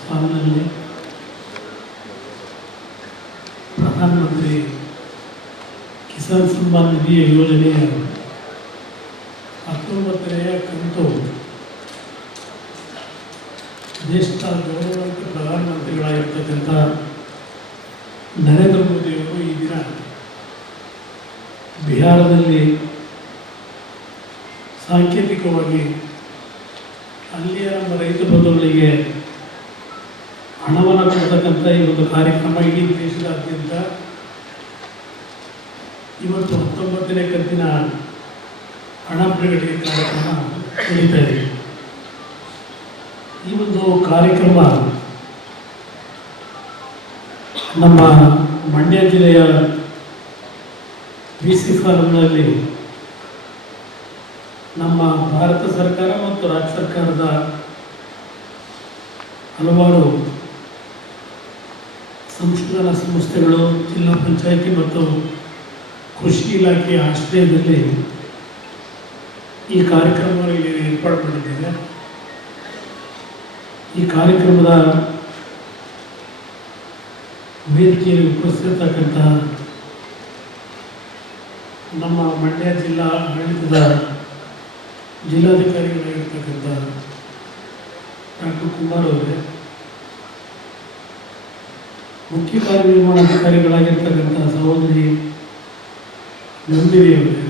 ಸಾಲಿನಲ್ಲಿ ಪ್ರಧಾನಮಂತ್ರಿ ಕಿಸಾನ್ ಸಮ್ಮಾನ್ ನಿಧಿ ಯೋಜನೆಯ 19ನೇ ಕಂತು ದೇಶದ ಗೌರವಾನ್ವಿತ ಪ್ರಧಾನಮಂತ್ರಿಗಳಾಗಿರ್ತಕ್ಕಂಥ ನರೇಂದ್ರ ಮೋದಿಯವರು ಈ ದಿನ ಬಿಹಾರದಲ್ಲಿ ಸಾಂಕೇತಿಕವಾಗಿ ಅಲ್ಲಿಯ ನಮ್ಮ ರೈತ ಬಂಧುಗಳಿಗೆ ಹಣವನ್ನು ಕೊಡ್ತಕ್ಕಂಥ ಈ ಒಂದು ಕಾರ್ಯಕ್ರಮ ಇಡೀ ದೇಶದಾದ್ಯಂತ ಇವತ್ತು 19ನೇ ಕಂತಿನ ಹಣ ಬಿಡುಗಡೆ ಕಾರ್ಯಕ್ರಮ ನಡೀತಾ ಇದೆ. ಈ ಒಂದು ಕಾರ್ಯಕ್ರಮ ನಮ್ಮ ಮಂಡ್ಯ ಜಿಲ್ಲೆಯ BC ಫಾರಂನಲ್ಲಿ ನಮ್ಮ ಭಾರತ ಸರ್ಕಾರ ಮತ್ತು ರಾಜ್ಯ ಸರ್ಕಾರದ ಹಲವಾರು ಸಂಶೋಧನಾ ಸಂಸ್ಥೆಗಳು, ಜಿಲ್ಲಾ ಪಂಚಾಯಿತಿ ಮತ್ತು ಕೃಷಿ ಇಲಾಖೆಯ ಆಶ್ರಯದಲ್ಲಿ ಈ ಕಾರ್ಯಕ್ರಮವನ್ನು ಇಲ್ಲಿ ಏರ್ಪಾಡು ಮಾಡಿದ್ದೇವೆ. ಈ ಕಾರ್ಯಕ್ರಮದ ವೇದಿಕೆಯಲ್ಲಿ ಉಪಸ್ಥಿತಕ್ಕಂಥ ನಮ್ಮ ಮಂಡ್ಯ ಜಿಲ್ಲಾ ಆಡಳಿತದ ಜಿಲ್ಲಾಧಿಕಾರಿಗಳಾಗಿರ್ತಕ್ಕಂಥ ಡಾಕ್ಟರ್ ಕುಮಾರ್ ಅವರೇ, ಮುಖ್ಯ ಕಾರ್ಯನಿರ್ವಹಣಾಧಿಕಾರಿಗಳಾಗಿರ್ತಕ್ಕಂಥ ಸಹೋದರಿ ನಂದಿನಿ ಅವರೇ,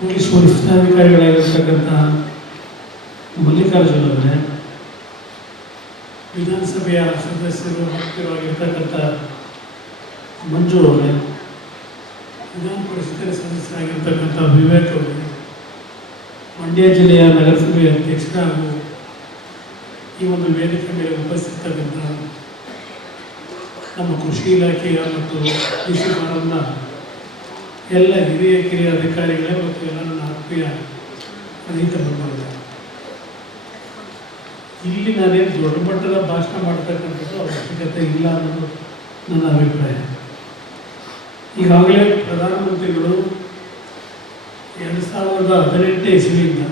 ಪೊಲೀಸ್ ವರಿಷ್ಠಾಧಿಕಾರಿಗಳಾಗಿರ್ತಕ್ಕಂಥ ಮಲ್ಲಿಕಾರ್ಜುನ್ ಅವರೇ, ವಿಧಾನಸಭೆಯ ಸದಸ್ಯರು ಮುಖ್ಯವಾಗಿರ್ತಕ್ಕಂಥ ಮಂಜು ಅವರೇ, ವಿಧಾನ ಪರಿಷತ್ತಿನ ಸದಸ್ಯರಾಗಿರ್ತಕ್ಕಂಥ ವಿವೇಕ್ ಅವರೇ, ಮಂಡ್ಯ ಜಿಲ್ಲೆಯ ನಗರಸಭೆಯ ಅಧ್ಯಕ್ಷರ ಹಾಗೂ ಈ ಒಂದು ವೇದಿಕೆ ಮೇಲೆ ಉಪಸ್ಥಿತಕ್ಕಂಥ ನಮ್ಮ ಕೃಷಿ ಇಲಾಖೆಯ ಮತ್ತು BC ಫಾರಂನ ಎಲ್ಲ ಹಿರಿಯ ಕಿರಿಯ ಅಧಿಕಾರಿಗಳೇ ಮತ್ತು ಎಲ್ಲ ನನ್ನ ಆತ್ಮೀಯ ರೈತ ಬಂಧುಗಳೇ, ಇಲ್ಲಿ ನಾನೇನು ದೊಡ್ಡ ಮಟ್ಟದ ಭಾಷಣ ಮಾಡ್ತಕ್ಕಂಥದ್ದು ಅವಶ್ಯಕತೆ ಇಲ್ಲ ಅನ್ನೋದು ನನ್ನ ಅಭಿಪ್ರಾಯ. ಈಗಾಗಲೇ ಪ್ರಧಾನಮಂತ್ರಿಗಳು 2018 ಇಸವಿಯಿಂದ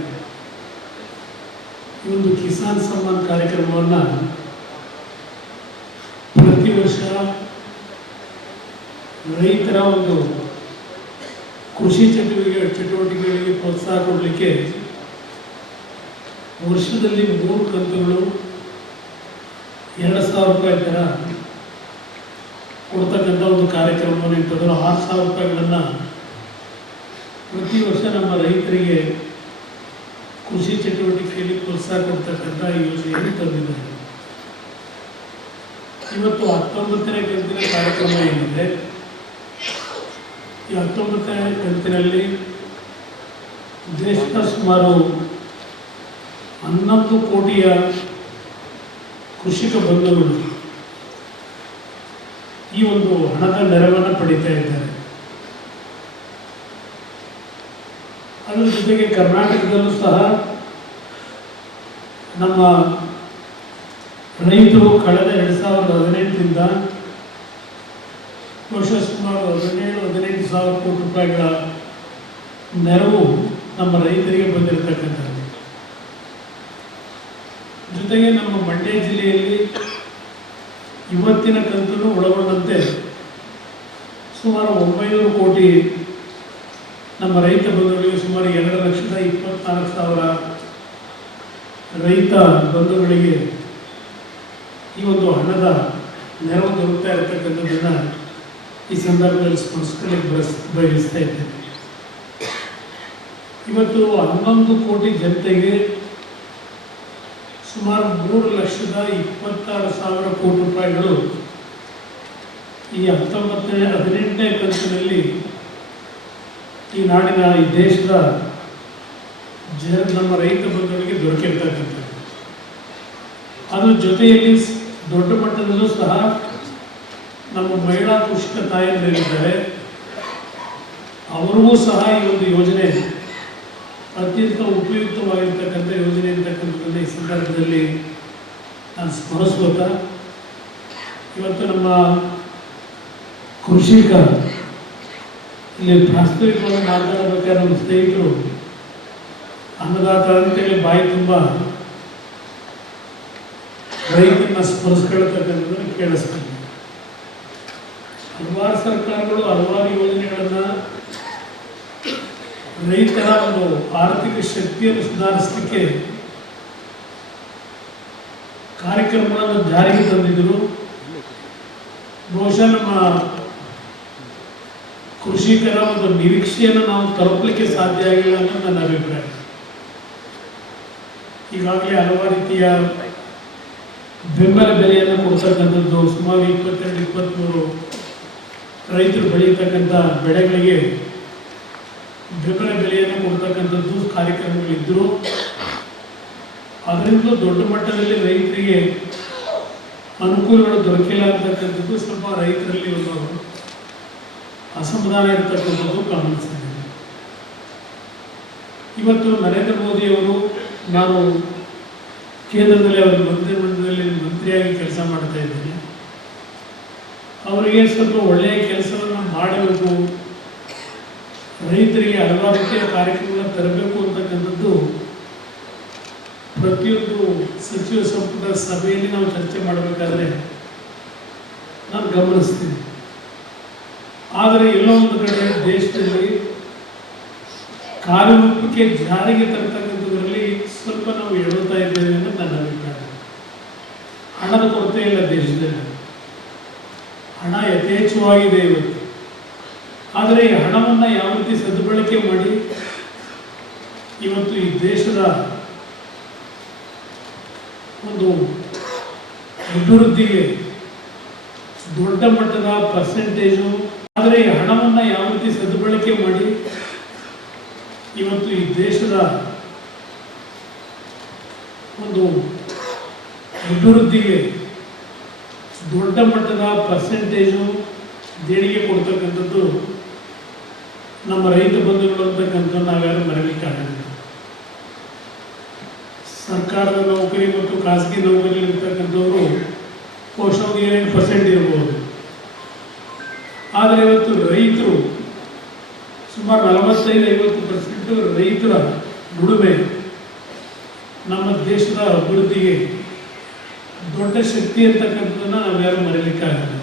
ಈ ಒಂದು ಕಿಸಾನ್ ಸಮ್ಮಾನ್ ಕಾರ್ಯಕ್ರಮವನ್ನು ಪ್ರತಿ ವರ್ಷ ರೈತರ ಒಂದು ಕೃಷಿ ಚಟುವಟಿಕೆಗಳಿಗೆ ಪ್ರೋತ್ಸಾಹ ಕೊಡಲಿಕ್ಕೆ ವರ್ಷದಲ್ಲಿ 3 ಕಂತುಗಳು 2,000 ರೂಪಾಯಿ ಥರ ಕೊಡ್ತಕ್ಕಂಥ ಒಂದು ಕಾರ್ಯಕ್ರಮವನ್ನು ಇಟ್ಟರು. 6,000 ರೂಪಾಯಿಗಳನ್ನು ಪ್ರತಿ ವರ್ಷ ನಮ್ಮ ರೈತರಿಗೆ ಕೃಷಿ ಚಟುವಟಿಕೆಯಲ್ಲಿ ಪ್ರೋತ್ಸಾಹ ಕೊಡ್ತಕ್ಕಂಥ ಯೋಜನೆಯನ್ನು ತಂದಿದ್ದಾರೆ. ಇವತ್ತು 19ನೇ ಕಂತಿನ ಕಾರ್ಯಕ್ರಮ ಏನಿದೆ, ಈ 19ನೇ ಕಂತಿನಲ್ಲಿ ದೇಶದ ಸುಮಾರು 11 ಕೋಟಿಯ ಕೃಷಿಕ ಬಂಧುಗಳು ಈ ಒಂದು ಹಣದ ನೆರವನ್ನು ಪಡೀತಾ ಇದ್ದಾರೆ. ಅದರ ಜೊತೆಗೆ ಕರ್ನಾಟಕದಲ್ಲೂ ಸಹ ನಮ್ಮ ರೈತರು ಕಳೆದ 2018ರಿಂದ ವರ್ಷ ಸುಮಾರು 17-18 ಸಾವಿರ ಕೋಟಿ ರೂಪಾಯಿಗಳ ನೆರವು ನಮ್ಮ ರೈತರಿಗೆ ಬಂದಿರತಕ್ಕಂಥದ್ದು. ಜೊತೆಗೆ ನಮ್ಮ ಮಂಡ್ಯ ಜಿಲ್ಲೆಯಲ್ಲಿ ಇವತ್ತಿನ ಕಂತನ್ನು ಒಳಗೊಂಡಂತೆ ಸುಮಾರು 900 ಕೋಟಿ ನಮ್ಮ ರೈತ ಬಂಧುಗಳಿಗೆ, ಸುಮಾರು 2,24,000 ರೈತ ಬಂಧುಗಳಿಗೆ ಈ ಒಂದು ಹಣದ ನೆರವು ದೊರಕ್ತಾ ಇರತಕ್ಕಂಥದ್ದನ್ನು ಈ ಸಂದರ್ಭದಲ್ಲಿ ಸ್ಮರಿಸಲಿಕ್ಕೆ ಬಯಸ್ತಾ ಇದ್ದೇನೆ. ಇವತ್ತು 11 ಕೋಟಿ ಜನತೆಗೆ ಸುಮಾರು 3,26,000 ಕೋಟಿ ರೂಪಾಯಿಗಳು ಈ 18ನೇ ಕಂತಿನಲ್ಲಿ ಈ ನಾಡಿನ, ಈ ದೇಶದ ನಮ್ಮ ರೈತ ಬಂಧುಗಳಿಗೆ ದೊರಕಿರ್ತಕ್ಕಂಥದ್ದು. ಅದ್ರ ಜೊತೆಯಲ್ಲಿ ದೊಡ್ಡ ಮಟ್ಟದಲ್ಲೂ ಸಹ ನಮ್ಮ ಮಹಿಳಾ ಕೃಷಿಕ ತಾಯಂದಿರಿದ್ದಾರೆ, ಅವರಿಗೂ ಸಹ ಈ ಒಂದು ಯೋಜನೆ ಅತ್ಯಂತ ಉಪಯುಕ್ತವಾಗಿರ್ತಕ್ಕಂಥ ಯೋಜನೆ ಅಂತಕ್ಕಂಥದ್ದನ್ನು ಈ ಸಂದರ್ಭದಲ್ಲಿ ನಾನು ಸ್ಮರಿಸ್ಬೋದಾ. ಇವತ್ತು ನಮ್ಮ ಕೃಷಿಕ ಇಲ್ಲಿ ಪ್ರಾಸ್ತಾವಿಕವಾಗಿ ಮಾತನಾಡಬೇಕಾದ್ರೆ ನಮ್ಮ ಸ್ನೇಹಿತರು ಅನ್ನದಾತ ಅಂತೇಳಿ ಬಾಯಿ ತುಂಬ ರೈತನ ಸ್ಮರಿಸ್ಕೊಳ್ತಕ್ಕಂಥದ್ದನ್ನು ಕೇಳಿಸ್ತೀನಿ. ಹಲವಾರು ಸರ್ಕಾರಗಳು ಹಲವಾರು ಯೋಜನೆಗಳನ್ನು ರೈತರ ಒಂದು ಆರ್ಥಿಕ ಶಕ್ತಿಯನ್ನು ಸುಧಾರಿಸಲಿಕ್ಕೆ ಕಾರ್ಯಕ್ರಮಗಳನ್ನು ಜಾರಿಗೆ ತಂದಿದ್ದರು. ಬಹುಶಃ ನಮ್ಮ ಕೃಷಿಕರ ಒಂದು ನಿರೀಕ್ಷೆಯನ್ನು ನಾವು ತಲುಪಲಿಕ್ಕೆ ಸಾಧ್ಯ ಆಗಿಲ್ಲ ಅನ್ನೋದು ನನ್ನ ಅಭಿಪ್ರಾಯ. ಈಗಾಗಲೇ ಹಲವಾರು ರೀತಿಯ ಬೆಂಬಲ ಬೆಲೆಯನ್ನು ಕೊಡ್ತಕ್ಕಂಥದ್ದು, ಸುಮಾರು 22-23 ರೈತರು ಬೆಳೀತಕ್ಕಂಥ ಬೆಳೆಗಳಿಗೆ ಬೆಂಬಲ ಬೆಲೆಯನ್ನು ಕೊಡ್ತಕ್ಕಂಥದ್ದು ಕಾರ್ಯಕ್ರಮಗಳಿದ್ದರು. ಅದರಿಂದ ದೊಡ್ಡ ಮಟ್ಟದಲ್ಲಿ ರೈತರಿಗೆ ಅನುಕೂಲಗಳು ದೊರಕಿಲ್ಲ ಅಂತಕ್ಕಂಥದ್ದು ಸ್ವಲ್ಪ ರೈತರಲ್ಲಿ ಒಂದು ಅಸಮಾಧಾನ ಇರತಕ್ಕಂಥದ್ದು ಗಮನಿಸಿದೆ. ಇವತ್ತು ನರೇಂದ್ರ ಮೋದಿಯವರು, ನಾನು ಕೇಂದ್ರದಲ್ಲಿ ಅವರ ಮಂತ್ರಿಮಂಡಲದಲ್ಲಿ ಮಂತ್ರಿಯಾಗಿ ಕೆಲಸ ಮಾಡ್ತಾ ಇದ್ದೇನೆ, ಅವರಿಗೆ ಸ್ವಲ್ಪ ಒಳ್ಳೆಯ ಕೆಲಸವನ್ನು ಮಾಡಬೇಕು, ರೈತರಿಗೆ ಹಲವಾರು ರೀತಿಯ ಕಾರ್ಯಕ್ರಮಗಳನ್ನು ತರಬೇಕು ಅಂತಕ್ಕಂಥದ್ದು ಪ್ರತಿಯೊಂದು ಸಚಿವ ಸಂಪುಟ ಸಭೆಯಲ್ಲಿ ನಾವು ಚರ್ಚೆ ಮಾಡಬೇಕಾದ್ರೆ ನಾನು ಗಮನಿಸ್ತೀನಿ. ಆದರೆ ಎಲ್ಲೋ ಒಂದು ಕಡೆ ದೇಶದಲ್ಲಿ ಕಾರ್ಯರೂಪಕ್ಕೆ ಜಾರಿಗೆ ತರತಕ್ಕಂಥದ್ರಲ್ಲಿ ಸ್ವಲ್ಪ ನಾವು ಎಡುತ್ತಾ ಇದ್ದೇವೆ ಅನ್ನೋದು ನನ್ನ ಅಭಿಪ್ರಾಯ. ಹಣದ ಕೊರತೆ ಇಲ್ಲ ದೇಶದಲ್ಲಿ, ಹಣ ಯಥೇಚ್ಛವಾಗಿದೆ ಇವತ್ತು. ಆದರೆ ಈ ಹಣವನ್ನು ಯಾವ ರೀತಿ ಸದ್ಬಳಕೆ ಮಾಡಿ ಇವತ್ತು ಈ ದೇಶದ ಒಂದು ಅಭಿವೃದ್ಧಿಗೆ ದೊಡ್ಡ ಮಟ್ಟದ ಪರ್ಸೆಂಟೇಜು, ಆದರೆ ಈ ಹಣವನ್ನು ಯಾವ ರೀತಿ ಸದ್ಬಳಕೆ ಮಾಡಿ ಇವತ್ತು ಈ ದೇಶದ ಒಂದು ಅಭಿವೃದ್ಧಿಗೆ ದೊಡ್ಡ ಮಟ್ಟದ ಪರ್ಸೆಂಟೇಜು ದೇಣಿಗೆ ಕೊಡ್ತಕ್ಕಂಥದ್ದು ನಮ್ಮ ರೈತ ಬಂಧುಗಳು ಅಂತಕ್ಕಂಥ ನಾವ್ಯಾರು ಮರಲಿಕ್ಕಾಗಲ್ಲ. ಸರ್ಕಾರದ ನೌಕರಿ ಮತ್ತು ಖಾಸಗಿ ನೌಕರಿ ಇರ್ತಕ್ಕಂಥವರು ಬಹುಶಃ 8% ಇರ್ಬೋದು. ಆದರೆ ಇವತ್ತು ರೈತರು ಸುಮಾರು 45-50% ರೈತರ ದುಡಿಮೆ ನಮ್ಮ ದೇಶದ ಅಭಿವೃದ್ಧಿಗೆ ದೊಡ್ಡ ಶಕ್ತಿ ಅಂತಕ್ಕಂಥದ್ದನ್ನು ನಾವ್ಯಾರು ಮರೀಲಿಕ್ಕಾಗಲ್ಲ.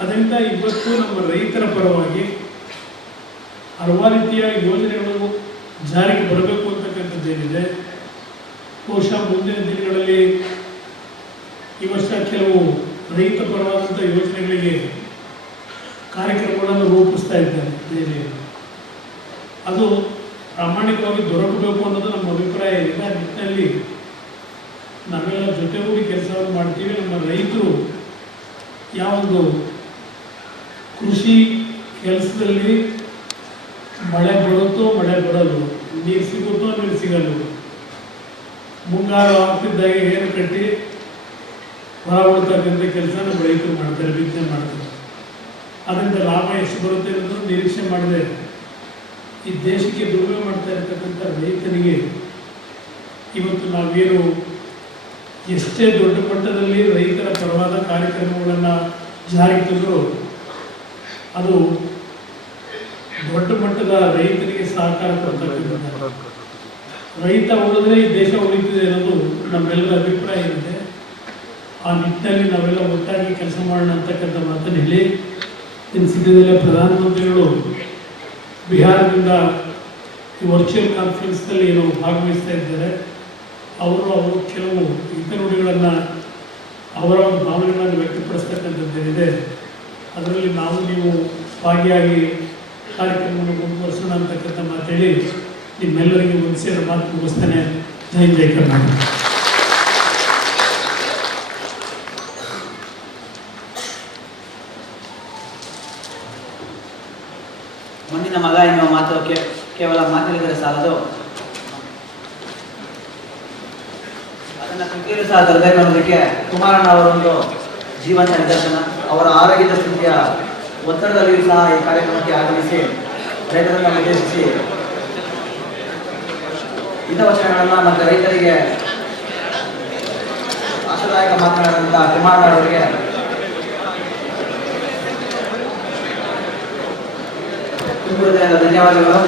ಅದರಿಂದ ಇವತ್ತು ನಮ್ಮ ರೈತರ ಪರವಾಗಿ ಹಲವಾರು ರೀತಿಯ ಯೋಜನೆಗಳು ಜಾರಿಗೆ ಬರಬೇಕು ಅಂತಕ್ಕಂಥದ್ದೇನಿದೆ. ಬಹುಶಃ ಮುಂದಿನ ದಿನಗಳಲ್ಲಿ ಈ ವರ್ಷ ಕೆಲವು ರೈತ ಪರವಾದಂಥ ಯೋಜನೆಗಳಿಗೆ ಕಾರ್ಯಕ್ರಮಗಳನ್ನು ರೂಪಿಸ್ತಾ ಇದ್ದಾರೆ ದೆಹಲಿಯಲ್ಲಿ. ಅದು ಪ್ರಾಮಾಣಿಕವಾಗಿ ದೊರಕಬೇಕು ಅನ್ನೋದು ನಮ್ಮ ಅಭಿಪ್ರಾಯ ಇದೆ. ಆ ನಿಟ್ಟಿನಲ್ಲಿ ನಾವೆಲ್ಲ ಜೊತೆಗೂಡಿ ಕೆಲಸವನ್ನು ಮಾಡ್ತೀವಿ. ನಮ್ಮ ರೈತರು ಯಾವೊಂದು ಕೃಷಿ ಕೆಲಸದಲ್ಲಿ ಮಳೆ ಬರುತ್ತೋ ಮಳೆ ಬರಲು, ನೀರು ಸಿಗುತ್ತೋ ನೀರು ಸಿಗಲ್ಲ, ಮುಂಗಾರು ಆಗ್ತಿದ್ದಾಗ ಏನು ಕಟ್ಟಿ ಹೊರ ಬಿಡ್ತಕ್ಕಂಥ ಕೆಲಸ ನಮ್ಮ ರೈತರು ಮಾಡ್ತಾರೆ, ಬಿತ್ತನೆ ಮಾಡ್ತಾರೆ. ಅದರಿಂದ ಲಾಭ ಎಷ್ಟು ಬರುತ್ತೆ ಅನ್ನೋದು ನಿರೀಕ್ಷೆ ಮಾಡಿದೆ ಈ ದೇಶಕ್ಕೆ ದುಡಿಮೆ ಮಾಡ್ತಾ ಇರ್ತಕ್ಕಂಥ ರೈತನಿಗೆ ಇವತ್ತು ನಾವೇನು ಎಷ್ಟೇ ದೊಡ್ಡ ಮಟ್ಟದಲ್ಲಿ ರೈತರ ಪರವಾದ ಕಾರ್ಯಕ್ರಮಗಳನ್ನು ಜಾರಿಗೆ ತಂದರೂ ಅದು ದೊಡ್ಡ ಮಟ್ಟದ ರೈತರಿಗೆ ಸಹಕಾರ ಕೊಡ್ತಕ್ಕಂಥದ್ದು. ರೈತ ಉಳಿದ್ರೆ ಈ ದೇಶ ಉಳಿತಿದೆ ಅನ್ನೋದು ನಮ್ಮೆಲ್ಲರ ಅಭಿಪ್ರಾಯ ಇದೆ. ಆ ನಿಟ್ಟಿನಲ್ಲಿ ನಾವೆಲ್ಲ ಒಟ್ಟಾಗಿ ಕೆಲಸ ಮಾಡೋಣ ಅಂತಕ್ಕಂಥ ಮಾತನ್ನು ಹೇಳಿ, ಇನ್ನು ಸದ್ಯದಲ್ಲೇ ಪ್ರಧಾನಮಂತ್ರಿಗಳು ಬಿಹಾರದಿಂದ ಈ ವರ್ಚುವಲ್ ಕಾನ್ಫರೆನ್ಸ್ನಲ್ಲಿ ಏನು ಭಾಗವಹಿಸ್ತಾ ಇದ್ದಾರೆ. ಅವರು ಕೆಲವು ಹಿತನುಡಿಗಳನ್ನು, ಅವರ ಒಂದು ಭಾವನೆಗಳನ್ನು ವ್ಯಕ್ತಪಡಿಸ್ತಕ್ಕಂಥದ್ದೇನಿದೆ, ಅದರಲ್ಲಿ ನಾವು ನೀವು ಭಾಗಿಯಾಗಿ ಕಾರ್ಯಕ್ರಮವನ್ನು ಮುಂದುವರಿಸೋಣ ಅಂತಕ್ಕಂಥ ಮಾತೇಳಿ ನಿಮ್ಮೆಲ್ಲರಿಗೆ ಒಂದು ಸೇರಿ ಮಾತು ಮುಗಿಸ್ತಾನೆ. ಜೈ ಜೈ ಕರ್ನಾಟಕ. ಮುಂದಿನ ಮಗ ಎನ್ನುವ ಮಾತು ಕೇವಲ ಮಾತನಾಡಿದರೆ ಸಾಲದು, ಅದನ್ನು ಕೃತಿಯಲ್ಲೂ ಸಹ ತರದೇ ಮಾಡೋದಕ್ಕೆ ಕುಮಾರಣ್ಣ ಅವರೊಂದು ಜೀವಂತ ನಿದರ್ಶನ. ಅವರ ಆರೋಗ್ಯದ ಸ್ಥಿತಿಯ ಒತ್ತಡದಲ್ಲಿಯೂ ಸಹ ಈ ಕಾರ್ಯಕ್ರಮಕ್ಕೆ ಆಗಮಿಸಿ ರೈತರನ್ನು ಉದ್ದೇಶಿಸಿ ಹಿತವಚನಗಳನ್ನು ಮತ್ತು ರೈತರಿಗೆ ಆಶಾದಾಯಕ ಮಾತನಾಡಿದಂಥ ಕುಮಾರಣ್ಣ ಅವರಿಗೆ ತುಂಬ ಹೃದಯದ ಧನ್ಯವಾದಗಳು.